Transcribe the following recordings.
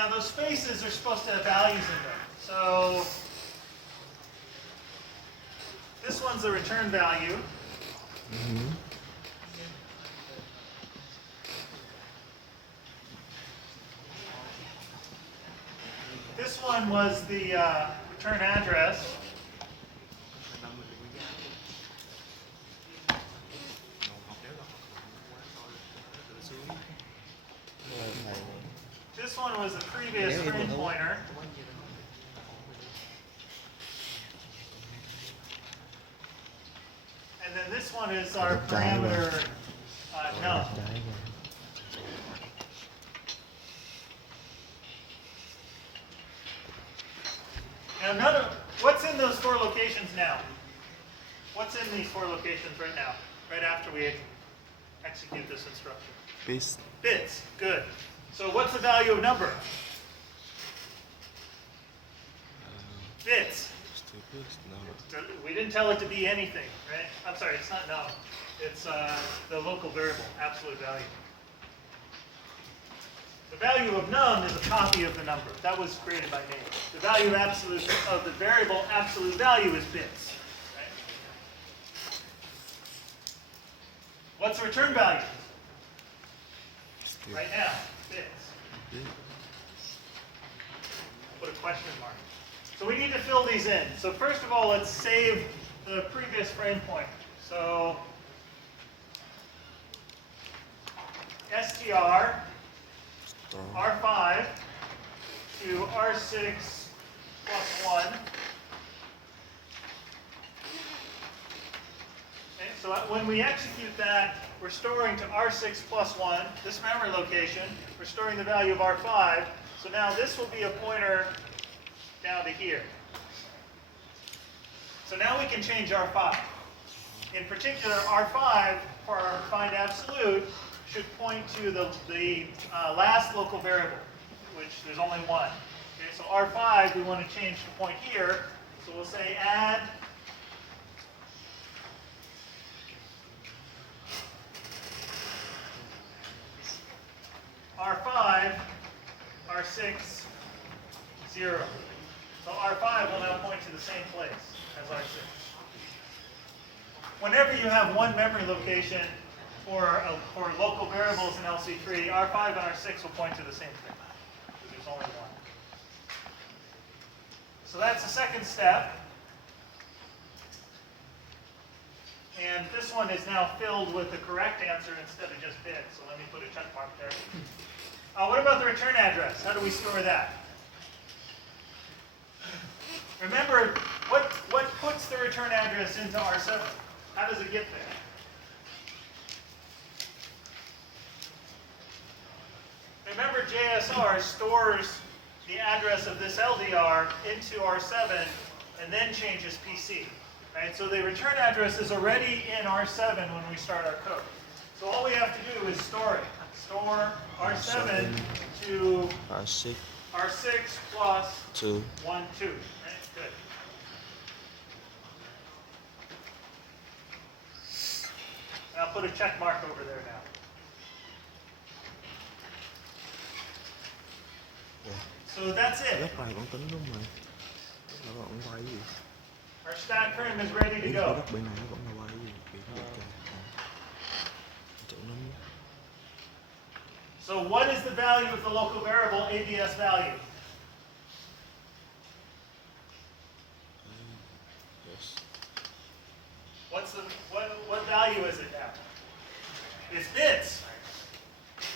Now those spaces are supposed to have values in them. So this one's the return value. This one was the return address. This one was the previous frame pointer. And then this one is our parameter num. Now, what's in those 4 locations now? What's in these 4 locations right now, right after we execute this instruction? Bits. Bits, good. So what's the value of number? Bits. We didn't tell it to be anything, right? I'm sorry, it's not num. It's the local variable, absolute value. The value of num is a copy of the number. That was created by name. The value of the variable absolute value is bits. Right? What's the return value? Right now, bits. Put a question mark. So we need to fill these in. So first of all, let's save the previous frame point. So str R5 to R6 plus 1. Okay, so when we execute that, we're storing to R6 plus 1, this memory location. We're storing the value of R5. So now this will be a pointer down to here. So now we can change R5. In particular, R5 for our find absolute should point to the last local variable, which there's only one. Okay, so R5 we want to change to point here. So we'll say add R5, R6, 0. So R5 will now point to the same place as R6. Whenever you have one memory location for local variables in LC3, R5 and R6 will point to the same thing, because there's only one. So that's the second step. And this one is now filled with the correct answer instead of just bits. So let me put a check mark there. What about the return address? How do we store that? Remember, what puts the return address into R7? How does it get there? Remember, JSR stores the address of this LDR into R7 and then changes PC. Right? So the return address is already in R7 when we start our code. So all we have to do is store it. Store R7 to R6 plus 2. 1, 2. Right? Good. And I'll put a check mark over there now. So that's it. Lớp này con tính đúng rồi. Nó vẫn quay gì? Our stack frame is ready to Cái go. đất bên này nó vẫn là quay gì? Bị nó bị chỗ nó. So what is the value of the local variable ABS value? Yes. What value is it now? It's bits.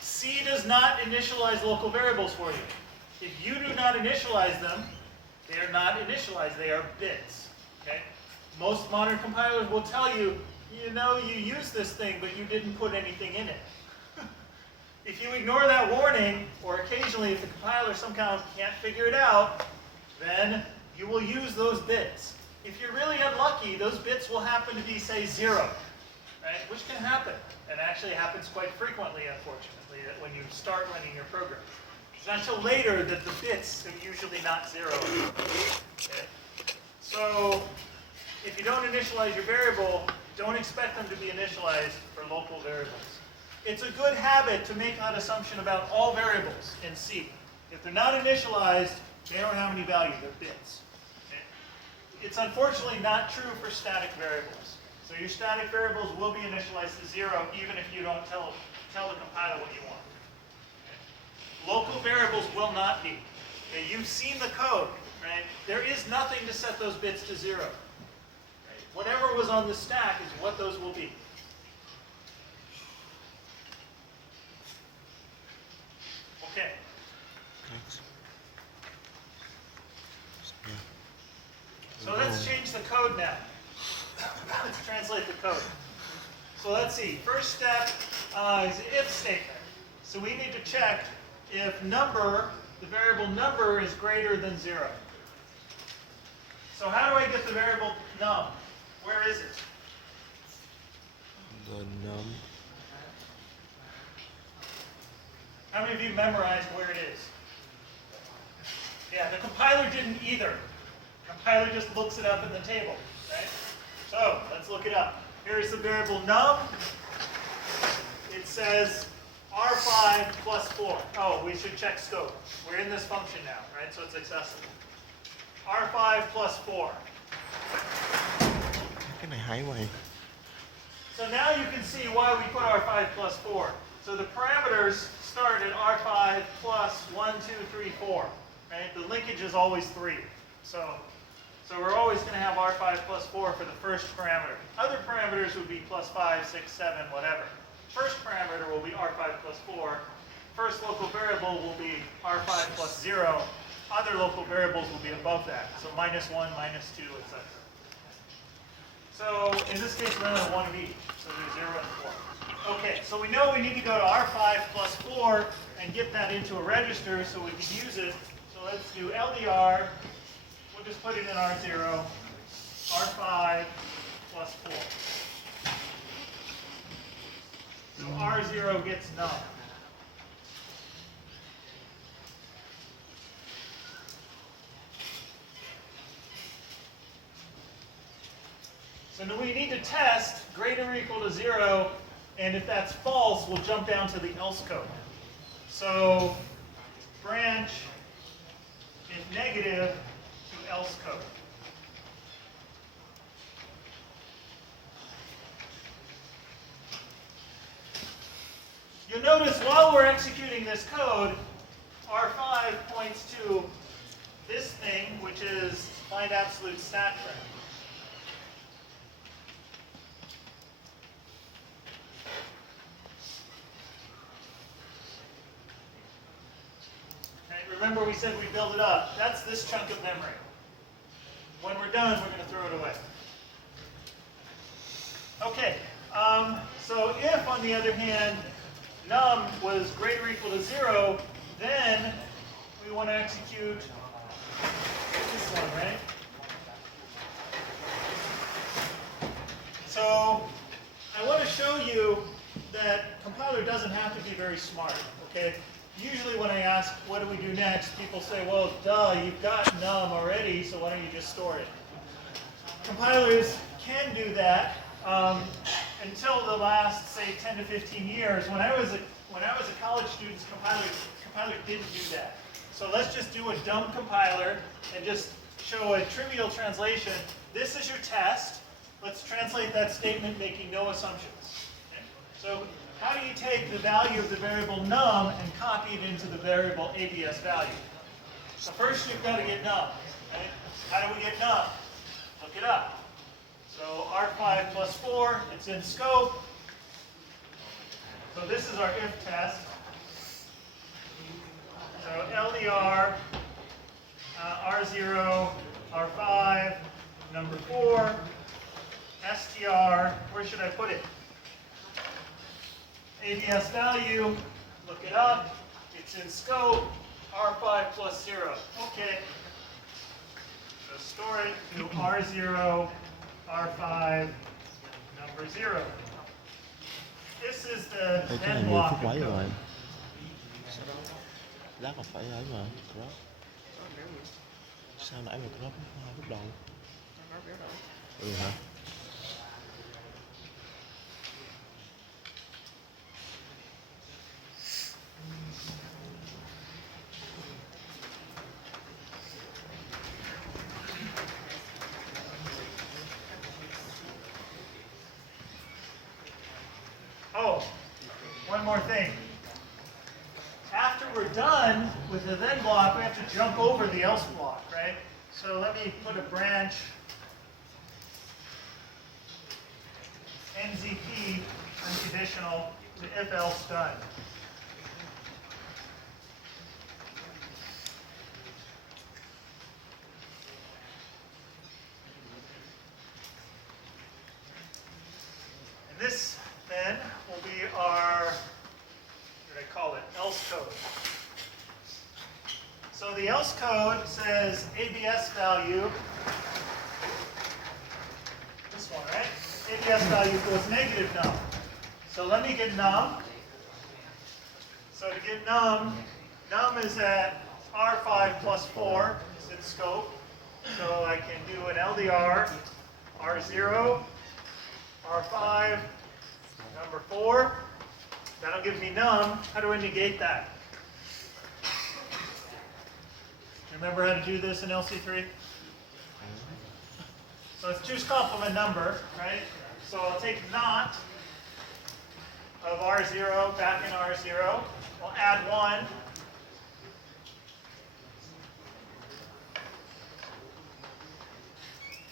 C does not initialize local variables for you. If you do not initialize them, they are not initialized, they are bits. Okay? Most modern compilers will tell you, you know, you use this thing, but you didn't put anything in it. If you ignore that warning, or occasionally if the compiler somehow can't figure it out, then you will use those bits. If you're really unlucky, those bits will happen to be, say, 0, right? Which can happen, and actually happens quite frequently, unfortunately, that when you start running your program. It's not until later that the bits are usually not 0. Okay? So if you don't initialize your variable, don't expect them to be initialized for local variables. It's a good habit to make that assumption about all variables in C. If they're not initialized, they don't have any value, they're bits. Okay? It's unfortunately not true for static variables. So your static variables will be initialized to 0 even if you don't tell the compiler what you want. Okay? Local variables will not be. Okay? You've seen the code, right? There is nothing to set those bits to 0. Right? Whatever was on the stack is what those will be. Okay. Thanks. Yeah. So let's change the code now. Let's translate the code. So let's see. First step is an if statement. So we need to check if number, the variable number, is greater than 0. So how do I get the variable num? Where is it? The num. How many of you memorized where it is? Yeah, the compiler didn't either. The compiler just looks it up in the table, right? So let's look it up. Here's the variable num. It says R5 plus 4. Oh, we should check scope. We're in this function now, right? So it's accessible. R5 plus 4. Cái này hay quá. So now you can see why we put R5 plus 4. So the parameters start at R5 plus 1, 2, 3, 4. Right? The linkage is always 3. So we're always going to have R5 plus 4 for the first parameter. Other parameters would be plus 5, 6, 7, whatever. First parameter will be R5 plus 4. First local variable will be R5 plus 0. Other local variables will be above that. So minus 1, minus 2, etc. So in this case, we're going to have one of each. So there's 0 and 4. Okay, so we know we need to go to R5 plus 4 and get that into a register so we can use it. So let's do LDR. We'll just put it in R0. R5 plus 4. So R0 gets num. So now we need to test greater or equal to 0, and if that's false, we'll jump down to the else code. So branch, if negative, to else code. You'll notice while we're executing this code, R5 points to this thing, which is find absolute stack frame. Remember we said we build it up. That's this chunk of memory. When we're done, we're going to throw it away. Okay, so if, on the other hand, num was greater or equal to 0, then we want to execute this one, right? So I want to show you that compiler doesn't have to be very smart, okay? Usually when I ask, what do we do next, people say, well, duh, you've got num already, so why don't you just store it? Compilers can do that until the last, say, 10 to 15 years. When I was a college student, compiler didn't do that. So let's just do a dumb compiler and just show a trivial translation. This is your test. Let's translate that statement making no assumptions. Okay? So how do you take the value of the variable num and copy it into the variable ABS value? So first you've got to get num. Right? How do we get num? Look it up. So R5 plus 4, it's in scope. So this is our if test. So LDR, R0, R5, number 4, STR, where should I put it? ABS value, look it up, it's in scope, R5 plus 0. Okay, so store it to R0, R5, number 0. This is the Ê, cái này then 10 block phút of mấy code. rồi. Lát còn phải ấy mà, crop. Sao nãy mà crop 2 phút đầu? Ừ hả? the then block, we have to jump over the else block, right? So let me put a branch NZP unconditional to if else done. And this then will be our, what did I call it, else code. So the else code says ABS value, this one, right? ABS value equals negative num. So let me get num. So to get num is at R5 plus 4 is in scope. So I can do an LDR, R0, R5, number 4. That'll give me num. How do I negate that? Remember how to do this in LC3? So it's choose complement number, right? So I'll take not of R0 back in R0. We'll add 1.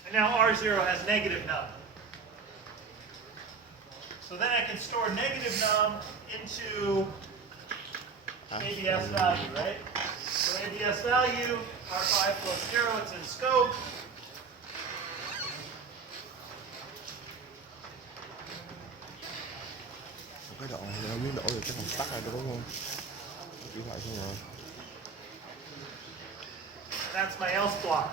And now R0 has negative num. So then I can store negative num into ABS value, right? So ABS value, R5 plus 0, it's in scope. Cái đoạn này nó biến đổi được cái phần tắt này đúng không? Kiểu vậy thôi rồi. That's my else block.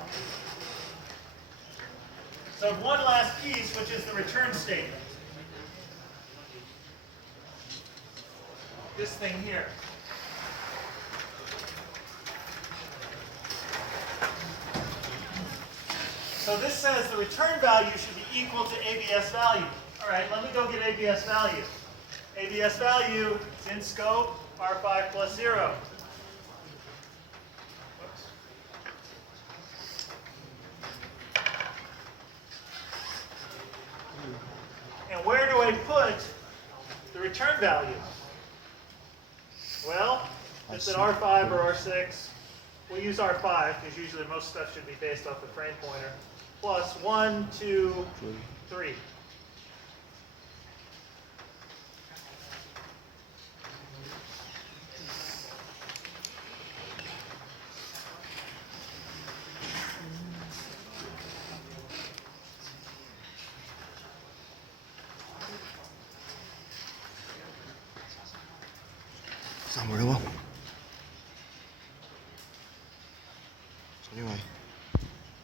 So one last piece, which is the return statement. This thing here. So this says the return value should be equal to ABS value. All right, let me go get ABS value. ABS value is in scope, R5 plus 0. Whoops. And where do I put the return value? Well, it's at R5 or R6. We'll use R5 because usually most stuff should be based off the frame pointer. Plus 1, 2, 3. Xong rồi đúng không?